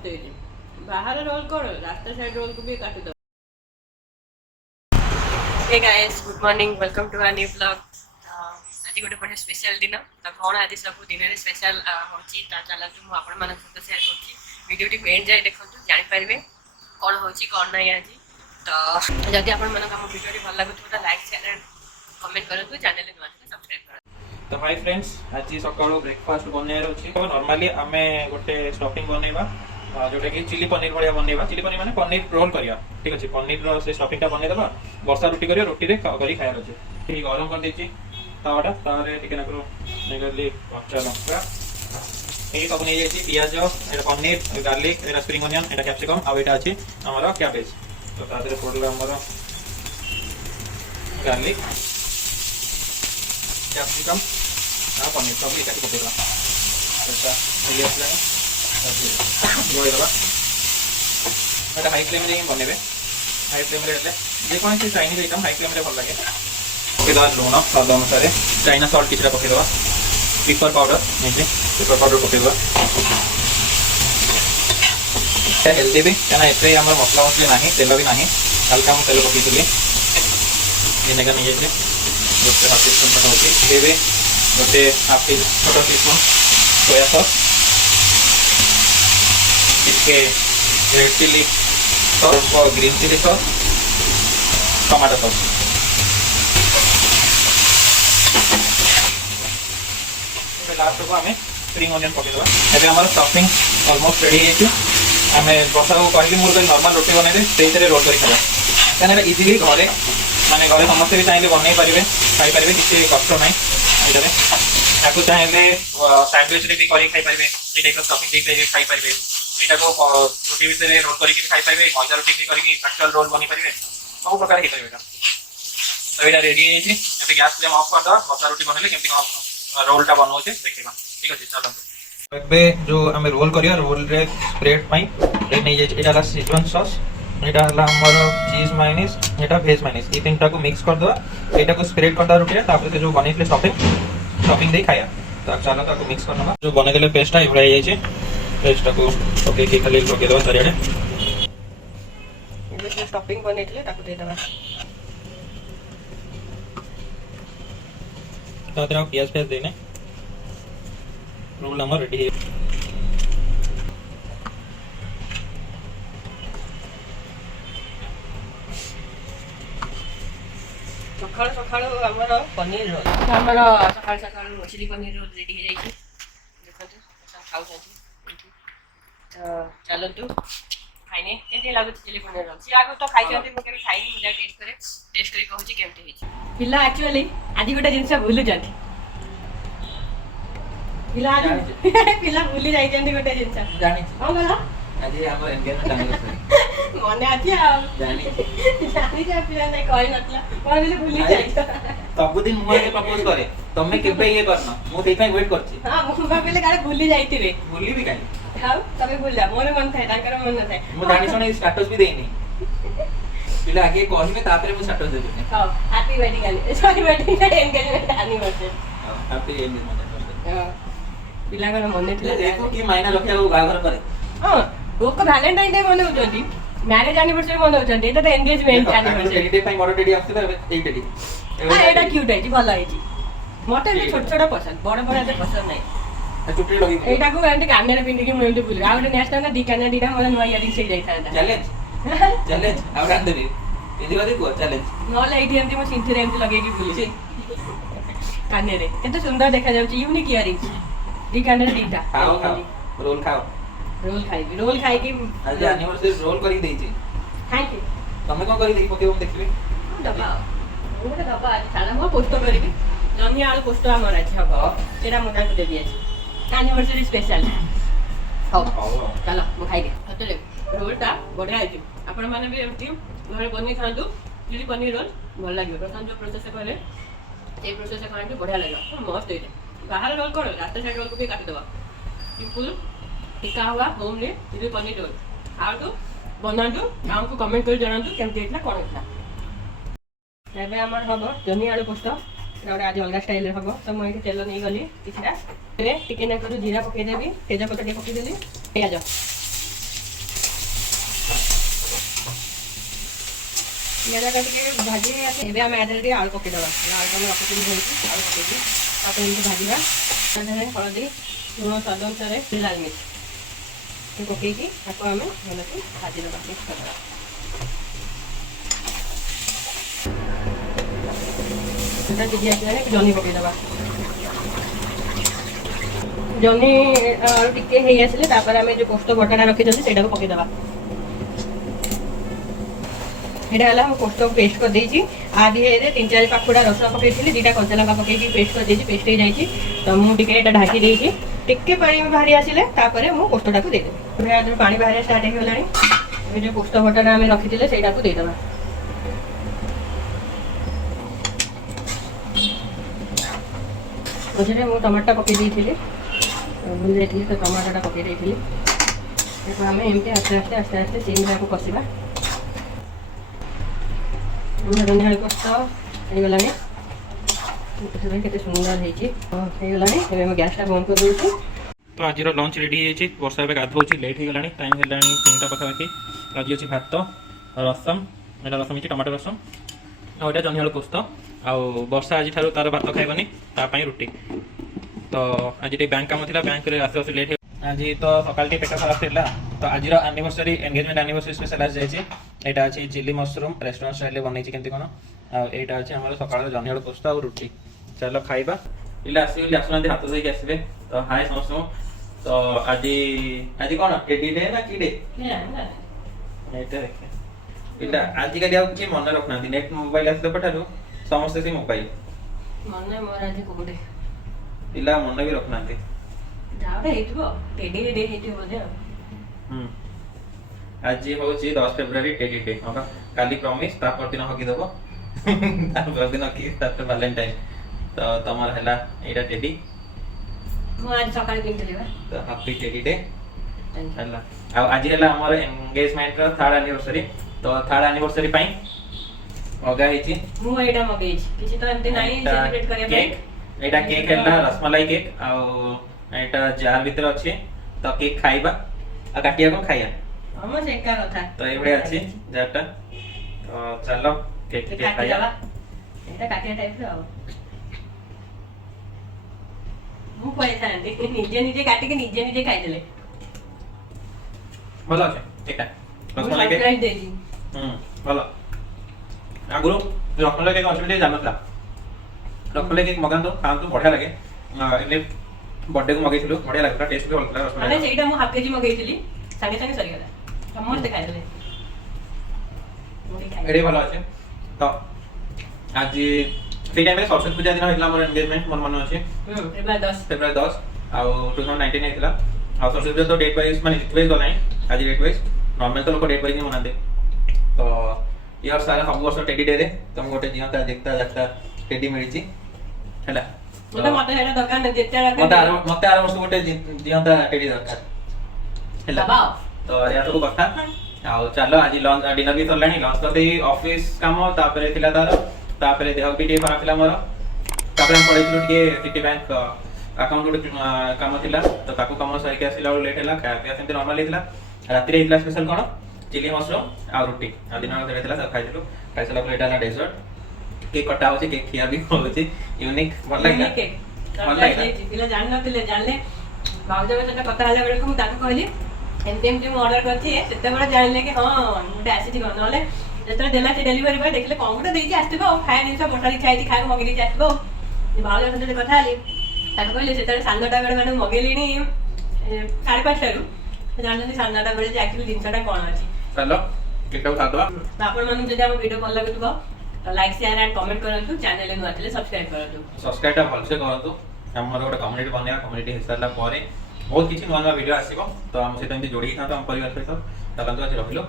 मस्त है बाहर रोल कौन रास्ता साइड रोल को भी काट दो। Hey guys good morning welcome to our new blog. आज गोटे बढ़िया स्पेशल दिन तो कौन आज सब दिन में स्पेशल होची ता चलतु मु आपण मन सहित शेयर करछि वीडियो टी एंड जाय देखंतु जानि पारबे कौन होची कौन नहीं आज। तो जदि आपण मन हम वीडियो टी भल लागुत तो लाइक शेयर एंड कमेंट करंतु चैनल को सब्सक्राइब करंतु। तो हाय फ्रेंड्स आज सकाळ ब्रेकफास्ट बनैर अछि। तो नॉर्मली आमे गोटे स्टफिंग बनैबा जोटा कि चिली पनीर भलिया बनैबा। चिली पनीर माने पनीर रोल करिया ठीक अछि। पनीर रो से स्टफिंग ता बनै देबा वर्षा रोटी करिया रोटी रे करी खाया अछि। ठीक गरम कर देछि तावाटा तारे टिके ना करो नेगरली कच्चा लंका ए सब नै जाछि प्याज एटा पनीर गार्लिक एटा स्प्रिंग अनियन एटा कैप्सिकम आ एटा अछि हमर कैबेज। तो तादरे पड़ला हमर गार्लिक कैप्सिकम आ पनीर सब एकाठी पकेला एटा ये असला गोळे दबा एटा हाई फ्लेम रे बनेबे। हाई फ्लेम रे એટલે जे कोन से चाइनीज आइटम हाई फ्लेम रे भल लागे। पकेदा लूण स्वाद अनुसार चाइना सॉल्ट किछरा पकेदवा पेपर पाउडर नेजे पेपर पाउडर पकेदवा ए हेल्दी भी kana एते हमर मसला मसली नाही तेल भी नाही हल्का हम तेल पकेतली ये नेगा नहीं जाइले गोटे हाफ टीस्पून तक होची देबे गोटे हाफ छोटा टीस्पून सोया सॉस इसके रेड चिली सॉस और green chilli sauce tomato sauce last को हमें स्प्रिंग अनियन पके देबा। एबे हमर स्टफिंग ऑलमोस्ट रेडी है। हमें बसा को कहली मोर नॉर्मल रोटी बनै दे सेइतरे रोल करि खाबा काने एटा इजीली घरे माने घरे समस्त भी चाहिले बनै परिबे खाइ परिबे किछि कष्ट नै। एटारे ताको चाहिले सैंडविच रे भी करि खाइ परिबे ए टाइप स्टफिंग दे के खाइ परिबे एटा को रोटी भितर रोल करि के खाइ परिबे मजा रोटी भी करि के एक्चुअल रोल बनि परिबे सब प्रकार हे परिबे। तो एटा रेडी है छी। एबे गैस फ्लेम ऑफ कर दो बसा रोटी बनले केमति रोलटा बनौछे देखिबा ठीक अछि। चलो एबे जो हमें रोल करिया रोल रे स्प्रेड पाई रे नै जे एटा ला सिजवान सॉस एटा ला हमर चीज मायोनीज एटा वेज मायोनीज ई तीनटा को मिक्स कर दो एटा को स्प्रेड कर दो रोटी रे तापर से जो बनेले स्टफिंग दे खाया। तो चलो ताको मिक्स करनबा जो बने देले पेस्ट आ इब्राई जाय छे पेस्ट को ओके के खाली पके दो चारियाडे ये जो स्टफिंग बनेले ताको दे दबा तो तेरा प्याज देने रोल नंबर रेडी है। सकाळ सकाळ हमर पनीर रोल हमर सकाळ सकाळ चिली पनीर रोल रेडी हो जाई देखंतु सब खाउ जाई। तो चलो तू खाइने केते लागु चिली पनीर रोल सी आगु तो खाइ जंती मके खाइ मुजा टेस्ट करी कहूची केमते हिची पिल्ला एक्चुअली आदि गोटे जिंस भूलु जंती पिला भूली जाई जंती गोटे जिंस जानि हां गला आज हमर एंगेजमेंट एनिवर्सरी मने आछि आ जानि जा पिला नै कहि नतला कोन बेले भूली जाई सब दिन मुआ के प्रपोज करे तमे केबे ये करना मु देई वेट करछि। हां मु बेले गाडे भूली जाईतिबे भूली भी काई हां तबे भूला मोर मन थाए ताकर मन न थाए मु जानि सुने स्टेटस भी देइनी पिला आगे कहिबे तापरे मु स्टेटस देबे। हां happy wedding sorry wedding engagement anniversary happy engagement हां पिला का मन थिला देखो कि मायना रखिया को बागर करे। हां वो को वैलेंटाइन डे मने होजंती मैरिज एनिवर्सरी मने होजंती एटा तो एंगेजमेंट एनिवर्सरी डे पाई बड़ डेडी आस्ते एई डेडी हां एटा क्यूट है जी भलो है जी मटे भी छोट छोटा पसंद बड़ बड़ एते पसंद नै चुटरी लगी एटा को एंटी काने रे पिंडी की मुंडी भूल आ गोटे नेक्स्ट टाइम दी काने दीटा मोर नवा इयरिंग से जाई था चैलेंज आउट आन देबी एदी बादी को चैलेंज न लाइट एंटी मो सिंथि रे एंटी लगे की भूल काने रे केते सुंदर देखा जाउची यूनिक इयरिंग दी काने दीटा खाओ रोल खाओ रोल खाई की आज एनिवर्सरी रोल करी देई छी खाई के तमे कोन करी देई पके हम देखबे डब्बा ओटा डब्बा आज सारा मो पोस्ट करबी जनी आलू पोस्ट हमर अछि हबो सेरा मुना को देबी अछि एनिवर्सरी स्पेशल हां चलो मो खाई के हतले रोलटा बढिया आइछि आपण माने भी एमटी घरे बनी खांदु चिली पनीर रोल भल लागियो प्रथम जो प्रोसेस कहले ए प्रोसेस खांदु बढिया लागलो मस्त है बाहर रोल करो रास्ता साइड रोल को भी काट दबा सिंपल टिका हुआ homely chilli paneer roll how to बनातु हमको कमेंट कर जणातु केमते इतला कोन इतला एबे हमर हबो जनी आलू पोस्ट एटा आज अलग स्टाइल रे हबो तो मैं तेल नहीं गली किछरा रे टिके ना करू जीरा पके देबी तेज पत्ता टे पके देली प्याज ପିଆଜଟା ଟିକେ ଭାଜି ଆସେ ଏବେ ଆମେ ଏଥିରେ ଟିକେ ଆଳୁ ପକେଇଦେବା। ଆଳୁଟା ଆମେ ରଖିଥିଲି ଧରିକି ଆଳୁ ପକେଇକି ତାପରେ ଏମିତି ଭାଜିବା। ତାଦେହରେ ହଳଦୀ, ଲୁଣ ସ୍ୱାଦ ଅନୁସାରେ, ଲାଲ ମିର୍ଚ ପକେଇକି ତାକୁ ଆମେ ଭଲକି ଭାଜିଦେବା, ମିକ୍ସ କରିଦେବା। ସେଟା ସିଝି ଆସିଲାଣି ଜହ୍ନି ପକେଇଦେବା। ଜହ୍ନି ଆଳୁ ଟିକେ ହେଇ ଆସିଲେ ତାପରେ ଆମେ ଯୋଉ ପୋସ୍ତ ବଟାଟା ରଖିଛନ୍ତି ସେଇଟାକୁ ପକେଇଦେବା। ଏଇଟା ହେଲା ମୁଁ ପୋସ୍ତ ପେଷ୍ଟ କରିଦେଇଛି। ଆ ଦିହରେ 3-4 ପାଖୁଡ଼ା ରସୁଣ ପକେଇଥିଲି, 2ଟା କଞ୍ଚା ଲଙ୍କା ପକେଇକି ପେଷ୍ଟ କରିଦେଇଛି, ପେଷ୍ଟ ହେଇଯାଇଛି। ତ ମୁଁ ଟିକେ ଏଇଟା ଢାଙ୍କି ଦେଇଛି, ଟିକେ ପାଣି ବାହାରି ଆସିଲେ ତାପରେ ମୁଁ ପୋସ୍ତଟାକୁ ଦେଇଦେବି। ଏବେ ପାଣି ବାହାରିବା ଷ୍ଟାର୍ଟ ହେଇଗଲାଣି। ଏବେ ଯୋଉ ପୋସ୍ତ ବଟାଟା ଆମେ ରଖିଥିଲେ ସେଇଟାକୁ ଦେଇଦେବା। ମଝିରେ ମୁଁ ଟମାଟୋ ପକେଇ ଦେଇଥିଲି, ଭୁଲି ଯାଇଥିଲି, ତ ଟମାଟୋଟା ପକେଇ ଦେଇଥିଲି। ତାକୁ ଆମେ ଏମିତି ଆସ୍ତେ ଆସ୍ତେ ସିମ୍ରେ କଷିବା। ଧନିଆ ପୋସ୍ତ ହେଇଗଲାଣି, ସେଥିପାଇଁ କେତେ ସୁନ୍ଦର ହେଇଛି ହେଇଗଲାଣି। ଏବେ ଆମେ ଗ୍ୟାସଟା ବନ୍ଦ କରିଦେଉଛୁ। ତ ଆଜିର ଲଞ୍ଚ ରେଡ଼ି ହେଇଯାଇଛି। ବର୍ଷା ଏବେ ଗାଧୋଉଛି, ଲେଟ୍ ହେଇଗଲାଣି, ଟାଇମ୍ ହେଲାଣି 3ଟା ପାଖାପାଖି। ଆଜି ଅଛି ଭାତ, ରସମ, ଏଇଟା ରସମ ହେଇଛି, ଟମାଟୋ ରସମ, ଆଉ ଏଇଟା ଜହ୍ନି ଆଳୁ ପୋସ୍ତ। ଆଉ ବର୍ଷା ଆଜିଠାରୁ ତାର ଭାତ ଖାଇବନି, ତା ପାଇଁ ରୁଟି। ତ ଆଜି ଟିକେ ବ୍ୟାଙ୍କ କାମ ଥିଲା, ବ୍ୟାଙ୍କରେ ଆସୁ ଆସୁ ଲେଟ୍। ଆଜି ତ ସକାଳ ଟିକେ ପେଟ ଖରାପ ଥିଲା, ତ ଆଜିର ଆନିଭର୍ସରୀ ଏନଗେଜମେଣ୍ଟ ଆନିଭର୍ସରୀ ସ୍ପେଶାଲ ଆସିଯାଇଛି। ଏଇଟା ଅଛି ଚିଲି ମସରୁମ, ରେଷ୍ଟୁରାଣ୍ଟ ଷ୍ଟାଇଲରେ ବନେଇଛି କେମିତି କ'ଣ। ଆଉ ଏଇଟା ଅଛି ଆମର ସକାଳର ଜହ୍ନି ଆଳୁ ପୋସ୍ତ ଆଉ ରୁଟି। ଚାଲ ଖାଇବା। ପିଲା ଆସିବେ ବୋଲି ଆସୁନାହାନ୍ତି, ହାତ ଧୋଇକି ଆସିବେ। ତ ହାଏ ସମସ୍ତଙ୍କୁ। ତ ଆଜି କ'ଣ ଟେଡି ଡେ ନା କି ଡେ? ଏଇଟା ଦେଖେ ପିଲା ଆଜିକାଲି ଆଉ କିଏ ମନେ ରଖୁନାହାନ୍ତି। ନେଟ୍ ମୋବାଇଲ ଆସିଲା ପଠାରୁ ସମସ୍ତେ ସେ ମୋବାଇଲ ମନେ ମୋର ଆଜି କୋଉଠି ପିଲା ମନେ ବି ରଖୁନାହାନ୍ତି। ଆଜି ହଉଛି 10 ଫେବୃଆରୀ ଟେଡି ଡେ। କାଲି ପ୍ରମିସ, ତା ପରଦିନ ହଗିଦବ, ତା ପରଦିନ କିସ୍, ତାପରେ ଭାଲେଣ୍ଟାଇନ। ତ ତମର ହେଲା ଏଇଟା ଟେଡି, ମୁଁ ଆଜି ସକାଳେ କିଣିଥିଲି ବା। ତ ହାପି ଟେଡି ଡେ ହେଲା। ଆଉ ଆଜି ହେଲା ଆମର ଏନଗେଜମେଣ୍ଟର 3rd ଆନିଭର୍ସରୀ। ତ 3rd ଆନିଭର୍ସରୀ ପାଇଁ ମଗା ହେଇଛି। ମୁଁ ଏଇଟା ମଗେଇଛି, କିଛି ତ ଏମିତି ନାହିଁ ସେଲିବ୍ରେଟ କରିବା ପାଇଁ। ଏଇଟା କେକ୍ ହେଲା ରସମलाई କେକ୍, ଆଉ ଏଇଟା ଜାର ଭିତରେ ଅଛି। ତ କେକ୍ ଖାଇବା ଆଉ କାଟିବା କ'ଣ ଖାଇବା, ଆମର ସେ ଏକା କଥା। ତ ଏଇଭଳିଆ ଅଛି ଜାରଟା। ତ ଚାଲ କେକ୍ ଖାଇବା। ଏଇଟା କାଟିବା ଟାଇପର ଆଉ ମୁଁ କହିଥାନ୍ତି ନିଜେ କାଟିକି ନିଜେ ଖାଇଦେଲେ। ଭଲ ଅଛି ଏଇଟା ରସମলাই କେକ୍ ଦେଇଛି। ଭଲ। ଆଗରୁ ରସମলাই କେକ୍ ଅଛି ବୋଲି ଜାଣିନଥିଲା। ରସମলাই କେକ୍ ମଗାନ୍ତୁ, ଖାଆନ୍ତୁ, ବଢିଆ ଲାଗେ। ଏବେ ବର୍ଥଡେକୁ ମଗେଇଥିଲୁ, ବଢିଆ ଲାଗିଲା, ଟେଷ୍ଟ ବି ଭଲ ଥିଲା ରସମলাই। ମାନେ ସେଇଟା ମୁଁ ହାଫ୍ କେଜି ମଗେଇଥିଲି, ସାଙ୍ଗେ ସାଙ୍ଗେ ସରିଗଲା, ସମସ୍ତେ ଖାଇଦେଲେ। ଏଠି ଭଲ ଅଛି। ତ ଆଜି ସେଇ ଟାଇମରେ ସରସ୍ୱତୀ ପୂଜା ଦିନ ହେଇଥିଲା ଆମର ଏନଗେଜମେଣ୍ଟ, ମୋର ମନେ ଅଛି। ଫେବୃଆରୀ 10 ଆଉ 2019 ହେଇଥିଲା। ଆଉ ସରସ୍ୱତୀ ପୂଜା ତ ଡେଟ୍ ୱାଇଜ ମାନେ ରିତ ୱାଇଜ ଗଲାଣି, ଆଜି ଡେଟ୍ ୱାଇଜ। ନର୍ମାଲ ତ ଲୋକ ଡେଟ୍ ୱାଇଜ ହିଁ ମନାନ୍ତି। ତ ଇୟର ସାରା ସବୁ ବର୍ଷ ଟେଡି ଡେରେ ତମକୁ ଗୋଟେ ଜିଅନ୍ତା ଜାଗତା ଟେଡି ମିଳିଛି ହେଲା। ମତେ ସେଇଟା ଦରକାର ନାହିଁ, ଯେତେ ମତେ ଆର ବର୍ଷ ଗୋଟେ ଜିଅନ୍ତା ଟେଡି ଦରକାର ହେଲା। ତ ଏହା ସବୁ କଥା। ଆଉ ଚାଲ ଆଜି ଲଞ୍ଚ ଡିନର ବି ସରିଲାଣି। ଲଞ୍ଚ ତ ସେଇ ଅଫିସ କାମ, ତାପରେ ଥିଲା ତାପରେ ଦେହ ବି ଟିକେ ଖରାପ ଥିଲା ମୋର। ତାପରେ ଆମେ ପଳେଇଥିଲୁ ଟିକେ ସିଟି ବ୍ୟାଙ୍କ ଆକାଉଣ୍ଟ ଗୋଟେ କାମ ଥିଲା, ତ ତାକୁ କାମ ସାରିକି ଆସିଲା ବେଳକୁ ଲେଟ୍ ହେଲା। ଖାଇବା ପିଇବା ସେମିତି ନର୍ମାଲ ହେଇଥିଲା। ରାତିରେ ହେଇଥିଲା ସ୍ପେଶାଲ କ'ଣ ଚିଲି ମସରୁମ ଆଉ ରୁଟି। ଆଉ ଦିନ ବେଳେ ଥିଲା ତାକୁ ଖାଇଥିଲୁ। ଖାଇସାରିଲା ପରେ ଏଇଟା ହେଲା ଡେଜର୍ଟ। କେକ୍ କଟା ହଉଛି, କେକ୍ ଖିଆ ବି ହଉଛି। ୟୁନିକ୍, ଭଲ ଲାଗିଲା। ପିଲା ଜାଣିନଥିଲେ, ଜାଣିଲେ ଭାଉଜଙ୍କ ସହିତ କଥା ହେଲା ବେଳକୁ ମୁଁ ତାକୁ କହିଲି ଏମିତି ମୁଁ ଅର୍ଡର କରିଛି। ସେତେବେଳେ ଜାଣିଲେ କି ହଁ ଗୋଟେ ଆସିଥିବ, ନହେଲେ ଯେତେବେଳେ ଦେଲା ସେ ଡେଲିଭରି ବୟ ଦେଖିଲେ କ'ଣ ଗୋଟେ ଦେଇଛି ଆସିଥିବ, ଆଉ ଖାଇବା ଜିନିଷ ବର୍ଷା ଇଚ୍ଛା ହେଇଛି ଖାଇବାକୁ ମଗେଇ ଦେଇଛି ଆସିଥିବ। ଭାଉଜଙ୍କ ସହିତ କଥା ହେଲି, ତାକୁ କହିଲେ ସେତେବେଳେ 9:30 ବେଳେ ମାନେ ମଗେଇଲିଣି 5:30ରୁ, ଜାଣିଛନ୍ତି 9:30 ବେଳେ ଯେ ଆକ୍ଚୁଆଲି ଜିନିଷଟା କ'ଣ ଅଛି। ଆପଣମାନଙ୍କୁ ଯଦି ଆମ ଭିଡ଼ିଓ ଭଲ ଲାଗୁଥିବ ଲାଇକ୍ ସେୟାର ଆଣ୍ଡ କମେଣ୍ଟ କରନ୍ତୁ। ଚ୍ୟାନେଲରେ ନୂଆ ଥିଲେ ସବସ୍କ୍ରାଇବ କରନ୍ତୁ। ସବସ୍କ୍ରାଇବଟା ଭଲସେ କରନ୍ତୁ। ଆମର ଗୋଟେ କମ୍ୟୁନିଟି ବନେଇବା, କମ୍ୟୁନିଟି ହେଇସାରିଲା ପରେ ବହୁତ କିଛି ନୂଆ ଭିଡ଼ିଓ ଆସିବ। ତ ଆମ ସହିତ ଏମିତି ଯୋଡ଼ି ହେଇଥାନ୍ତୁ ଆମ ପରିବାର ସହିତ। ଚାଲନ୍ତୁ ଆଜି ରହିଲୁ।